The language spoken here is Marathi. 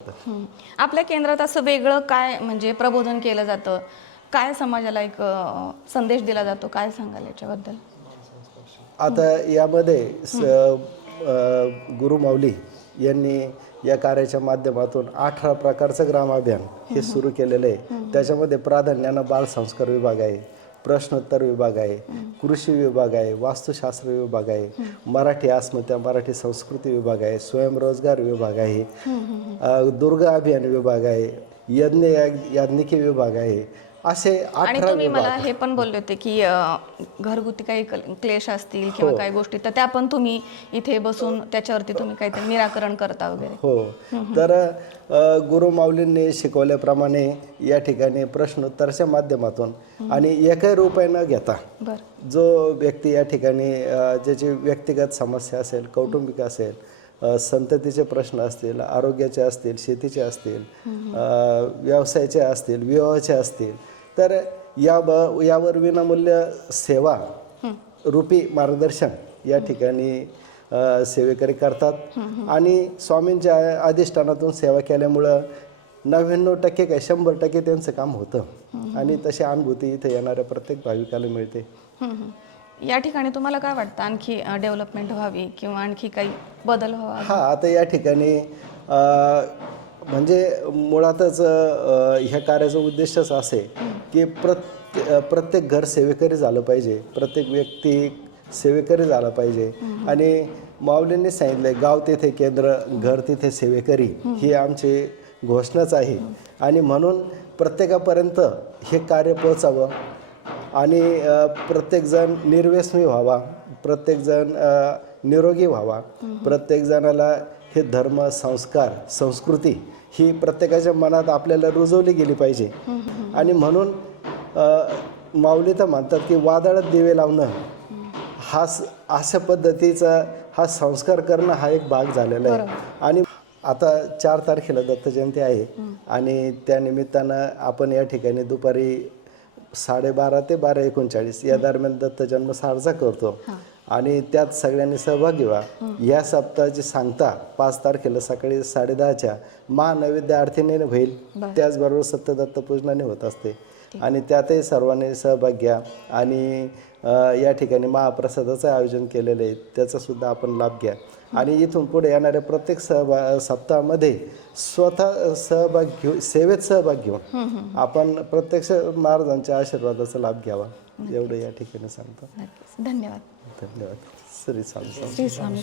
आपल्या केंद्रात असं वेगळं काय म्हणजे प्रबोधन केलं जातं, काय समाजाला एक संदेश दिला जातो, काय सांगाल याच्याबद्दल? आता यामध्ये गुरु माऊली यांनी या कार्याच्या माध्यमातून 18 प्रकारचं ग्राम अभियान हे सुरू केलेलं आहे. त्याच्यामध्ये प्राधान्यानं बालसंस्कार विभाग आहे, प्रश्नोत्तर विभाग आहे, कृषी विभाग आहे, वास्तुशास्त्र विभाग आहे, मराठी अस्मिता मराठी संस्कृती विभाग आहे, स्वयंरोजगार विभाग आहे, दुर्गा अभियान विभाग आहे, याज्ञिकी विभाग आहे. असे आणि 18 तुम्ही मला विभाग. हे पण बोलले होते की घरगुती काही क्लेश असतील किंवा काही गोष्टी तर त्या पण तुम्ही इथे बसून त्याच्यावरती तुम्ही काहीतरी निराकरण करता वगैरे. हो, तर गुरु माऊलींनी शिकवल्याप्रमाणे या ठिकाणी प्रश्नोत्तरच्या माध्यमातून आणि एकही रुपये न घेता जो व्यक्ती या ठिकाणी ज्याची व्यक्तिगत समस्या असेल, कौटुंबिक असेल, संततीचे प्रश्न असतील, आरोग्याचे असतील, शेतीचे असतील, व्यवसायाचे असतील, विवाहाचे असतील, तर यावर विनामूल्य सेवा रूपी मार्गदर्शन या ठिकाणी सेवेकरी करतात. आणि स्वामींच्या अधिष्ठानातून सेवा केल्यामुळं 99% काय 100% त्यांचं काम होतं आणि तशी अनुभूती इथे येणाऱ्या प्रत्येक भाविकाला मिळते. या ठिकाणी तुम्हाला काय वाटतं आणखी डेव्हलपमेंट व्हावी किंवा आणखी काही बदल व्हावा? हां, आता या ठिकाणी म्हणजे मुळातच ह्या कार्याचा उद्देशच असे की प्रत्येक घर सेवेकरी झालं पाहिजे, प्रत्येक व्यक्ती सेवेकरी झाला पाहिजे. आणि माऊलींनी सांगितलं गाव तेथे केंद्र, घर तिथे सेवेकरी, ही आमची घोषणाच आहे. आणि म्हणून प्रत्येकापर्यंत हे कार्य पोहोचावं आणि प्रत्येकजण निर्व्यसनी व्हावा, प्रत्येकजण निरोगी व्हावा, प्रत्येकजणाला हे धर्म, संस्कार, संस्कृती ही प्रत्येकाच्या मनात आपल्याला रुजवली गेली पाहिजे. आणि म्हणून माऊली तर म्हणतात की वादळात दिवे लावणं हा अशा पद्धतीचा हा संस्कार करणं हा एक भाग झालेला आहे. आणि आता 4 तारखेला दत्त जयंती आहे आणि त्या निमित्तानं आपण या ठिकाणी दुपारी 12:30 ते 12:39 या दरम्यान दत्त जन्म साजरा करतो आणि त्यात सगळ्यांनी सहभागी व्हा. या सप्ताहाची सांगता 5 तारखेला सकाळी 10:30च्या महानैवेद्य आरतीने होईल, त्याचबरोबर सत्यदत्त पूजनाने होत असते आणि त्यातही सर्वांनी सहभाग घ्या. आणि या ठिकाणी महाप्रसादाचं आयोजन केलेलं आहे, त्याचा सुद्धा आपण लाभ घ्या. आणि इथून पुढे येणाऱ्या प्रत्येक सप्ताहामध्ये स्वतः सेवेत सहभाग घेऊन आपण प्रत्यक्ष महाराजांच्या आशीर्वादाचा लाभ घ्यावा, एवढं या ठिकाणी सांगतो. धन्यवाद. धन्यवाद. श्री स्वामी. श्री स्वामी.